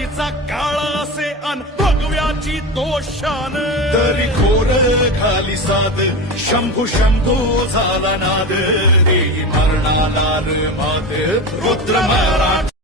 मराठीचा काळ असे अन भगव्याची तो शान तरी खोर खाली साद शंभू शंभू झाला नाद देही मरणाला मात रुद्र मराठा